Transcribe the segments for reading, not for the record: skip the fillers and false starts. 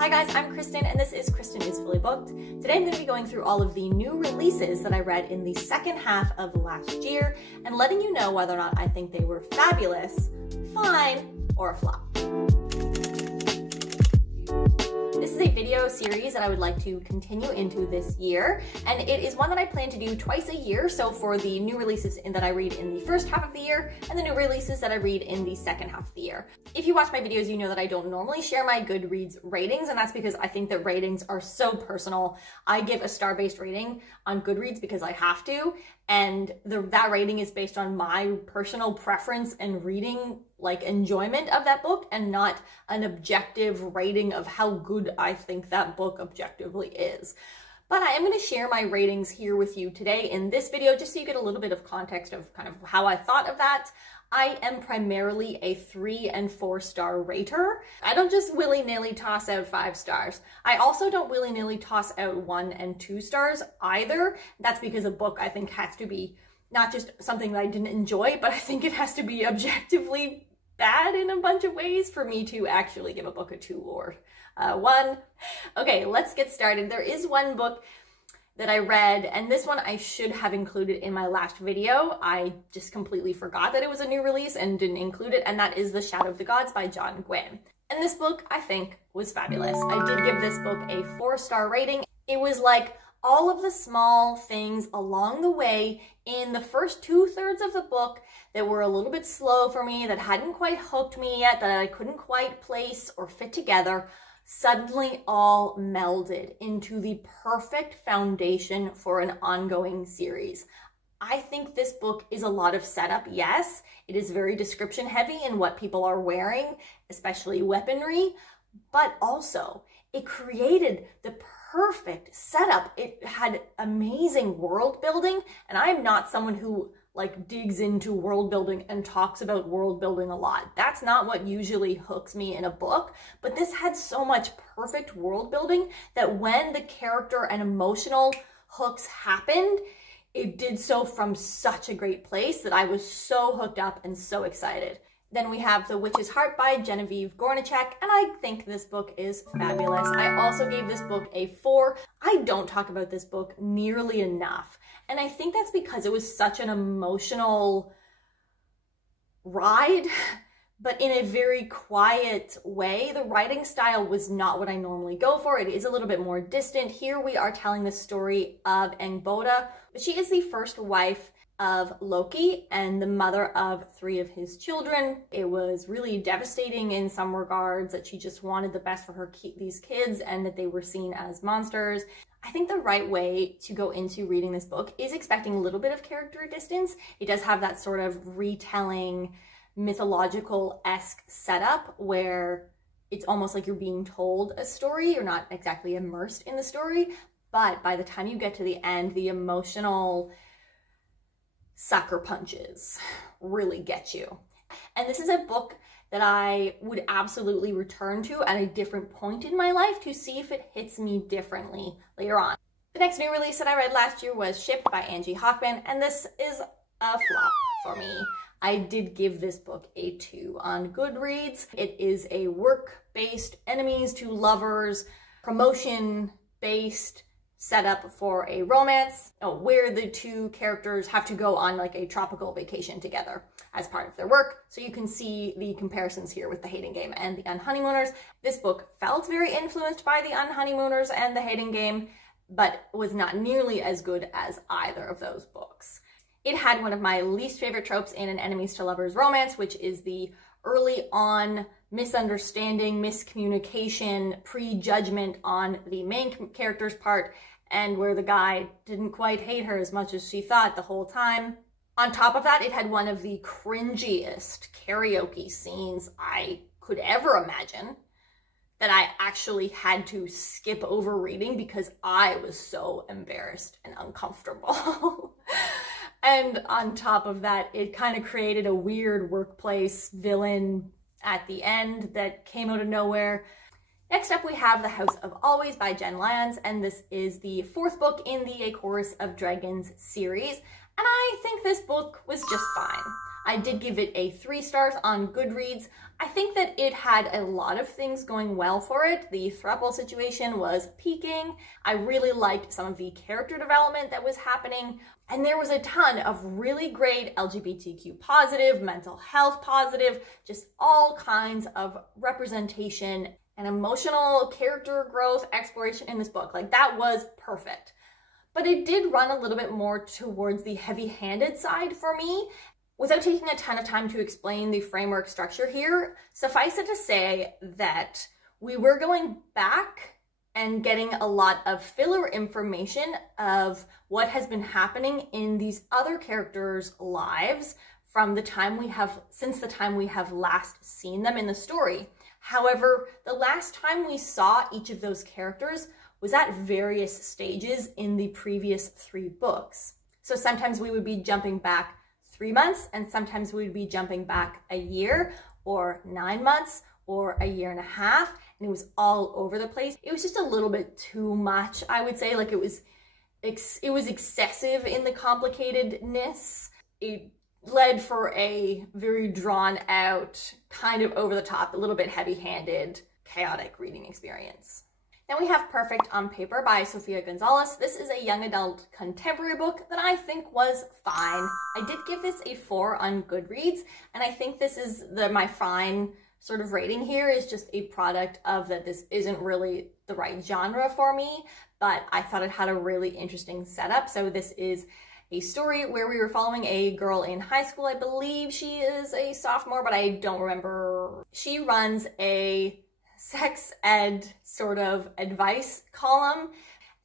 Hi guys, I'm Kristen and this is Kristen is Fully Booked. Today I'm going to be going through all of the new releases that I read in the second half of last year and letting you know whether or not I think they were fabulous, fine, or a flop. This is a video series that I would like to continue into this year, and it is one that I plan to do twice a year, so for the new releases that I read in the first half of the year and the new releases that I read in the second half of the year. If you watch my videos, you know that I don't normally share my Goodreads ratings, and that's because I think that ratings are so personal. I give a star-based rating on Goodreads because I have to, and that rating is based on my personal preference and reading enjoyment of that book, and not an objective rating of how good I think that book objectively is. But I am going to share my ratings here with you today in this video, just so you get a little bit of context of kind of how I thought of that. I am primarily a 3 and 4 star rater. I don't just willy-nilly toss out 5 stars. I also don't willy-nilly toss out 1 and 2 stars either. That's because a book I think has to be not just something that I didn't enjoy, but I think it has to be objectively bad in a bunch of ways for me to actually give a book a 2 or 1. Okay, let's get started. There is one book that I read, and this one I should have included in my last video. I just completely forgot that it was a new release and didn't include it, and that is The Shadow of the Gods by GWYNNE. And this book, I think, was fabulous. I did give this book a 4-star rating. It was like all of the small things along the way in the first 2/3 of the book that were a little bit slow for me, that hadn't quite hooked me yet, that I couldn't quite place or fit together, suddenly all melded into the perfect foundation for an ongoing series. I think this book is a lot of setup, yes. It is very description heavy in what people are wearing, especially weaponry, but also it created the perfect setup. It had amazing world building, and I'm not someone who digs into world building and talks about world building a lot. That's not what usually hooks me in a book, but this had so much perfect world building that when the character and emotional hooks happened, it did so from such a great place that I was so hooked up and so excited. Then we have The Witch's Heart by Genevieve Gornichek, and I think this book is fabulous. I also gave this book a 4. I don't talk about this book nearly enough, and I think that's because it was such an emotional ride, but in a very quiet way. The writing style was not what I normally go for. It is a little bit more distant. Here we are telling the story of Angbota. She is the first wife of Loki and the mother of 3 of his children. It was really devastating in some regards that she just wanted the best for these kids and that they were seen as monsters. I think the right way to go into reading this book is expecting a little bit of character distance. It does have that sort of retelling, mythological-esque setup where it's almost like you're being told a story. You're not exactly immersed in the story, but by the time you get to the end, the emotional sucker punches really get you. And this is a book that I would absolutely return to at a different point in my life to see if it hits me differently later on. The next new release that I read last year was Shipped by Angie Hochman, and this is a flop for me. I did give this book a 2 on Goodreads. It is a work-based, enemies to lovers, promotion-based setup for a romance where the 2 characters have to go on a tropical vacation together as part of their work. So you can see the comparisons here with The Hating Game and The Unhoneymooners. This book felt very influenced by The Unhoneymooners and The Hating Game, but was not nearly as good as either of those books. It had one of my least favorite tropes in an enemies to lovers romance, which is the early on misunderstanding, miscommunication, prejudgment on the main character's part, and where the guy didn't quite hate her as much as she thought the whole time. On top of that, it had one of the cringiest karaoke scenes I could ever imagine that I actually had to skip over reading because I was so embarrassed and uncomfortable. And on top of that, it kind of created a weird workplace villain at the end that came out of nowhere. Next up, we have The House of Always by Jen Lyons, and this is the 4th book in the A Chorus of Dragons series, and I think this book was just fine. I did give it a 3 stars on Goodreads. I think that it had a lot of things going well for it. The throuple situation was peaking. I really liked some of the character development that was happening. And there was a ton of really great LGBTQ positive, mental health positive, just all kinds of representation and emotional character growth exploration in this book. Like, that was perfect. But it did run a little bit more towards the heavy-handed side for me. Without taking a ton of time to explain the framework structure here, suffice it to say that we were going back and getting a lot of filler information of what has been happening in these other characters' lives from the time since the time we have last seen them in the story. However, the last time we saw each of those characters was at various stages in the previous 3 books. So sometimes we would be jumping back 3 months, and sometimes we would be jumping back a year or 9 months or a year and a half, and it was all over the place. It was just a little bit too much, I would say. Like, it was excessive in the complicatedness. It led for a very drawn out, kind of over the top, a little bit heavy-handed, chaotic reading experience. Then we have Perfect on Paper by Sofia Gonzalez. This is a young adult contemporary book that I think was fine. I did give this a 4 on Goodreads, and I think this is my fine sort of rating here is just a product of that this isn't really the right genre for me, but I thought it had a really interesting setup. So this is a story where we were following a girl in high school. I believe she is a sophomore, but I don't remember. She runs a sex ed sort of advice column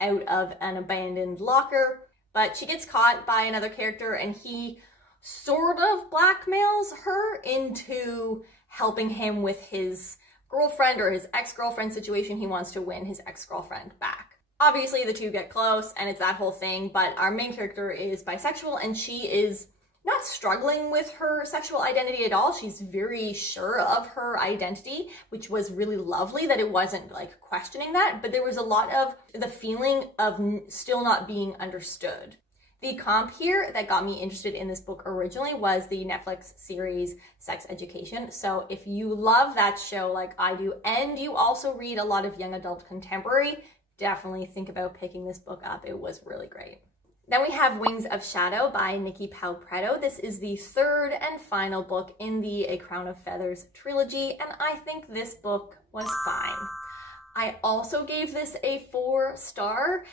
out of an abandoned locker, but she gets caught by another character and he sort of blackmails her into helping him with his girlfriend or his ex-girlfriend situation. He wants to win his ex-girlfriend back. Obviously the two get close and it's that whole thing, but our main character is bisexual and she is not struggling with her sexual identity at all. She's very sure of her identity, which was really lovely that it wasn't like questioning that, but there was a lot of the feeling of still not being understood. The comp here that got me interested in this book originally was the Netflix series Sex Education. So if you love that show like I do, and you also read a lot of young adult contemporary, definitely think about picking this book up. It was really great. Then we have Wings of Shadow by Nikki Powell-Preto. This is the 3rd and final book in the A Crown of Feathers trilogy, and I think this book was fine. I also gave this a 4 star.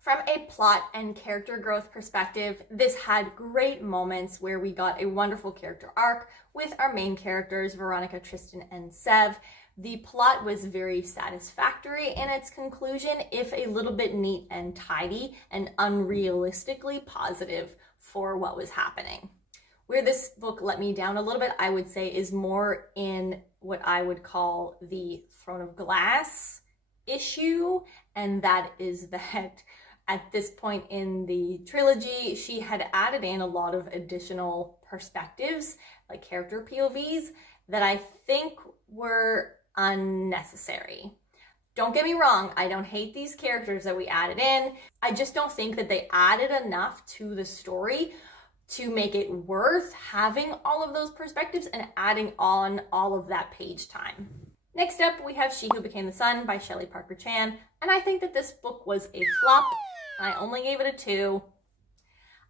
From a plot and character growth perspective, this had great moments where we got a wonderful character arc with our main characters, Veronica, Tristan, and Sev. The plot was very satisfactory in its conclusion, if a little bit neat and tidy and unrealistically positive for what was happening. Where this book let me down a little bit, I would say, is more in what I would call the Throne of Glass issue, and that is that at this point in the trilogy, she had added in a lot of additional perspectives, like character POVs, that I think were unnecessary. Don't get me wrong, I don't hate these characters that we added in. I just don't think that they added enough to the story to make it worth having all of those perspectives and adding on all of that page time. Next up, we have She Who Became the Sun by Shelley Parker Chan, and I think that this book was a flop. I only gave it a 2.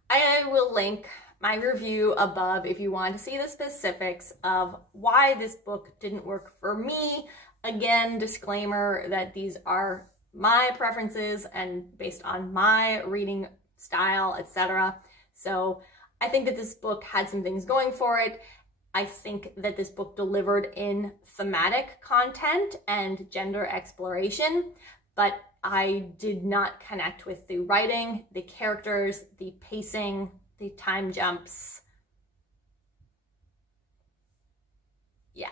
I will link my review above if you want to see the specifics of why this book didn't work for me. Again, disclaimer that these are my preferences and based on my reading style, etc. So I think that this book had some things going for it. I think that this book delivered in thematic content and gender exploration, but I did not connect with the writing, the characters, the pacing, the time jumps. Yeah,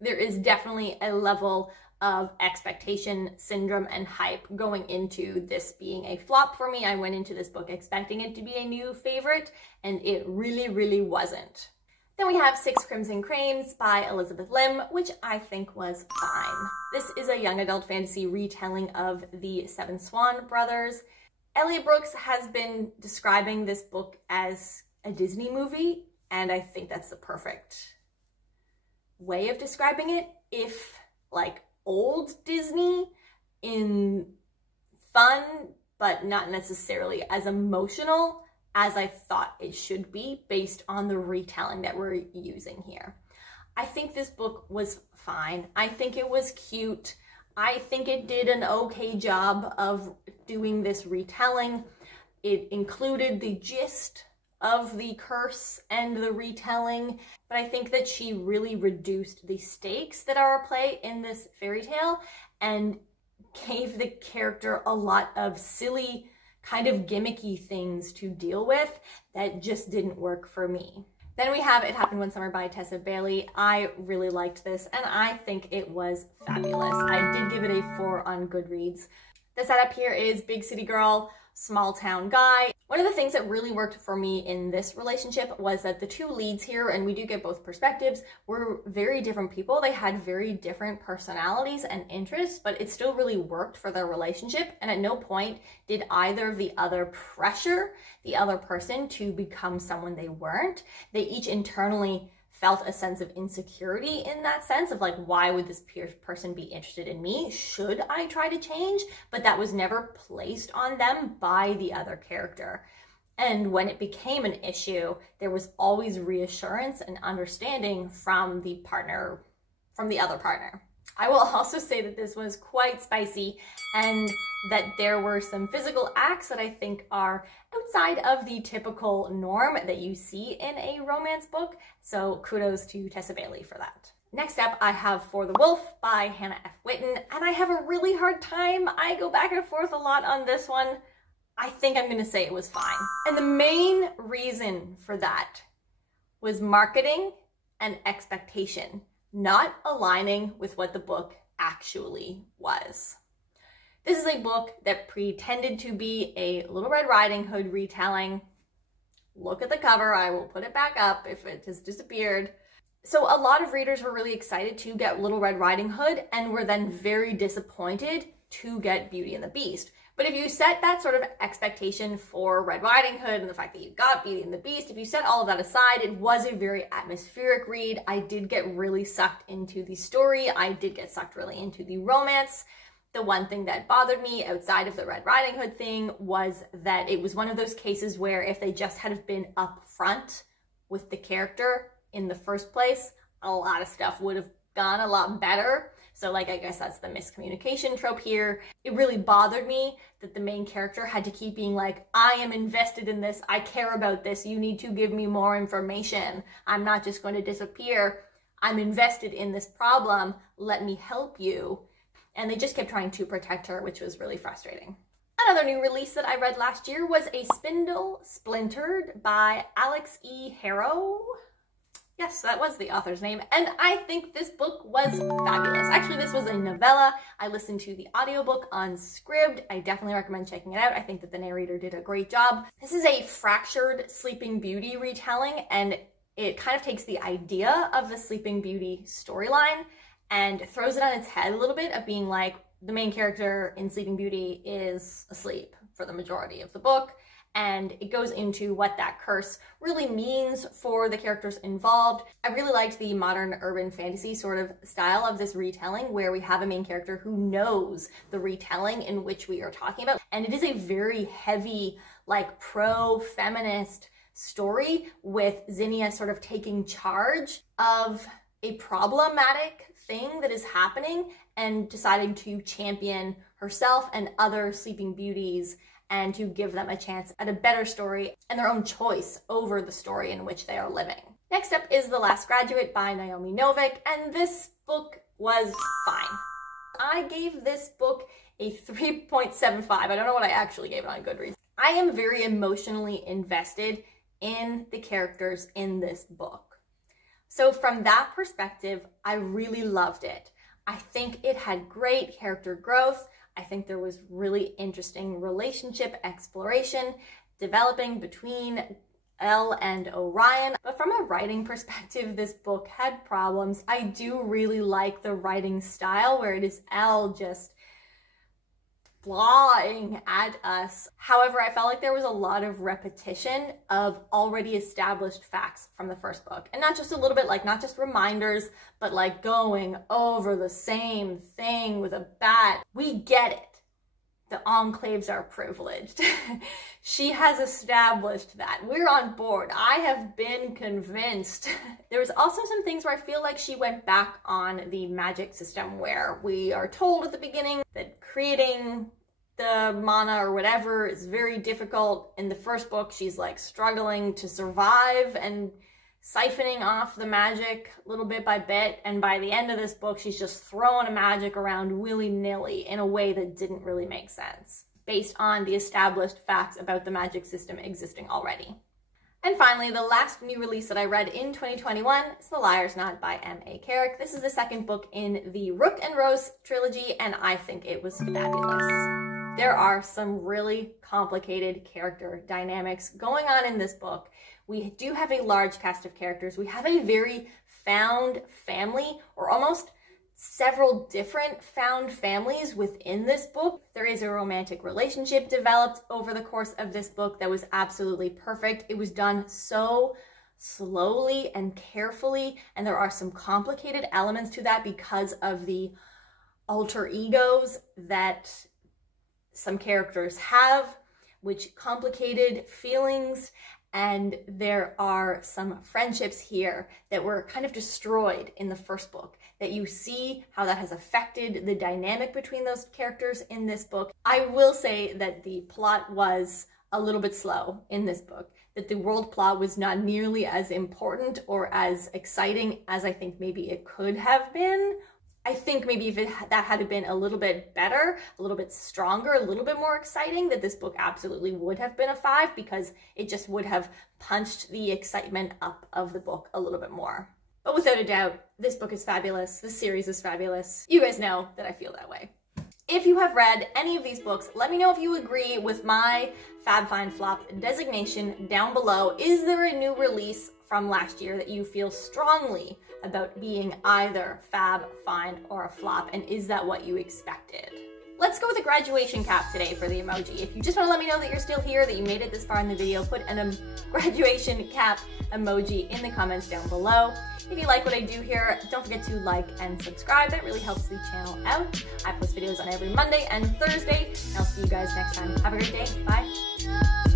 there is definitely a level of expectation syndrome and hype going into this being a flop for me. I went into this book expecting it to be a new favorite, and it really, really wasn't. Then we have 6 Crimson Cranes by Elizabeth Lim, which I think was fine. This is a young adult fantasy retelling of the Seven Swan Brothers. Elliot Brooks has been describing this book as a Disney movie, And I think that's the perfect way of describing it. If like old Disney in fun, but not necessarily as emotional as I thought it should be based on the retelling that we're using here. I think this book was fine. I think it was cute. I think it did an okay job of doing this retelling. It included the gist of the curse and the retelling, but I think that she really reduced the stakes that are at play in this fairy tale and gave the character a lot of silly, kind of gimmicky things to deal with that just didn't work for me. Then we have It Happened One Summer by Tessa Bailey. I really liked this and I think it was fabulous. I did give it a 4 on Goodreads. The setup here is big city girl, small town guy. One of the things that really worked for me in this relationship was that the two leads here, and we do get both perspectives, were very different people. They had very different personalities and interests, but it still really worked for their relationship. And at no point did either of the other pressure the other person to become someone they weren't. They each internally felt a sense of insecurity in that sense of like, why would this person be interested in me? Should I try to change? But that was never placed on them by the other character. And when it became an issue, there was always reassurance and understanding from the partner, from the other partner. I will also say that this was quite spicy and that there were some physical acts that I think are outside of the typical norm that you see in a romance book. So kudos to Tessa Bailey for that. Next up, I have For the Wolf by Hannah F. Whitten, and I have a really hard time. I go back and forth a lot on this one. I think I'm gonna say it was fine. And the main reason for that was marketing and expectation, not aligning with what the book actually was. This is a book that pretended to be a Little Red Riding Hood retelling. Look at the cover, I will put it back up if it has disappeared. So a lot of readers were really excited to get Little Red Riding Hood and were then very disappointed to get Beauty and the Beast. But if you set that sort of expectation for Red Riding Hood and the fact that you got Beauty and the Beast, if you set all of that aside, it was a very atmospheric read. I did get really sucked into the story. I did get sucked really into the romance. The one thing that bothered me outside of the Red Riding Hood thing was that it was one of those cases where if they just had been upfront with the character in the first place, a lot of stuff would have gone a lot better. So like, I guess that's the miscommunication trope here. It really bothered me that the main character had to keep being like, I am invested in this, I care about this, you need to give me more information. I'm not just going to disappear. I'm invested in this problem, let me help you. And they just kept trying to protect her, which was really frustrating. Another new release that I read last year was a Spindle, Splintered by Alex E. Harrow. Yes, that was the author's name. And I think this book was fabulous. Actually, this was a novella. I listened to the audiobook on Scribd. I definitely recommend checking it out. I think that the narrator did a great job. This is a fractured Sleeping Beauty retelling, and it kind of takes the idea of the Sleeping Beauty storyline and throws it on its head a little bit of being like, the main character in Sleeping Beauty is asleep for the majority of the book. And it goes into what that curse really means for the characters involved. I really liked the modern urban fantasy sort of style of this retelling where we have a main character who knows the retelling in which we are talking about. And it is a very heavy, like pro-feminist story with Zinnia sort of taking charge of a problematic thing that is happening and deciding to champion herself and other Sleeping Beauties and to give them a chance at a better story and their own choice over the story in which they are living. Next up is The Last Graduate by Naomi Novik, and this book was fine. I gave this book a 3.75. I don't know what I actually gave it on Goodreads. I am very emotionally invested in the characters in this book. So from that perspective, I really loved it. I think it had great character growth. I think there was really interesting relationship exploration developing between Elle and Orion. But from a writing perspective, this book had problems. I do really like the writing style where it is Elle just flying at us. However, I felt like there was a lot of repetition of already established facts from the first book. And not just a little bit, like not just reminders, but like going over the same thing with a bat. We get it. The enclaves are privileged. She has established that. We're on board. I have been convinced. There was also some things where I feel like she went back on the magic system, where we are told at the beginning that creating the mana or whatever is very difficult. In the first book, she's like struggling to survive and siphoning off the magic little bit by bit, and by the end of this book she's just throwing a magic around willy-nilly in a way that didn't really make sense based on the established facts about the magic system existing already. And finally, the last new release that I read in 2021 is The Liar's Knot by M.A. Carrick. This is the second book in the Rook and Rose trilogy, and I think it was fabulous. There are some really complicated character dynamics going on in this book. We do have a large cast of characters. We have a very found family, or almost several different found families within this book. There is a romantic relationship developed over the course of this book that was absolutely perfect. It was done so slowly and carefully, and there are some complicated elements to that because of the alter egos that some characters have, which complicated feelings. And there are some friendships here that were kind of destroyed in the first book, that you see how that has affected the dynamic between those characters in this book. I will say that the plot was a little bit slow in this book, that the world plot was not nearly as important or as exciting as I think maybe it could have been. I think maybe if that had been a little bit better, a little bit stronger, a little bit more exciting, that this book absolutely would have been a 5, because it just would have punched the excitement up of the book a little bit more. But without a doubt, this book is fabulous. This series is fabulous. You guys know that I feel that way. If you have read any of these books, let me know if you agree with my Fab Find Flop designation down below. Is there a new release from last year that you feel strongly about being either fab, find, or a flop, and is that what you expected? Let's go with a graduation cap today for the emoji. If you just want to let me know that you're still here, that you made it this far in the video, put a graduation cap emoji in the comments down below. If you like what I do here, don't forget to like and subscribe. That really helps the channel out. I post videos on every Monday and Thursday, and I'll see you guys next time. Have a great day. Bye.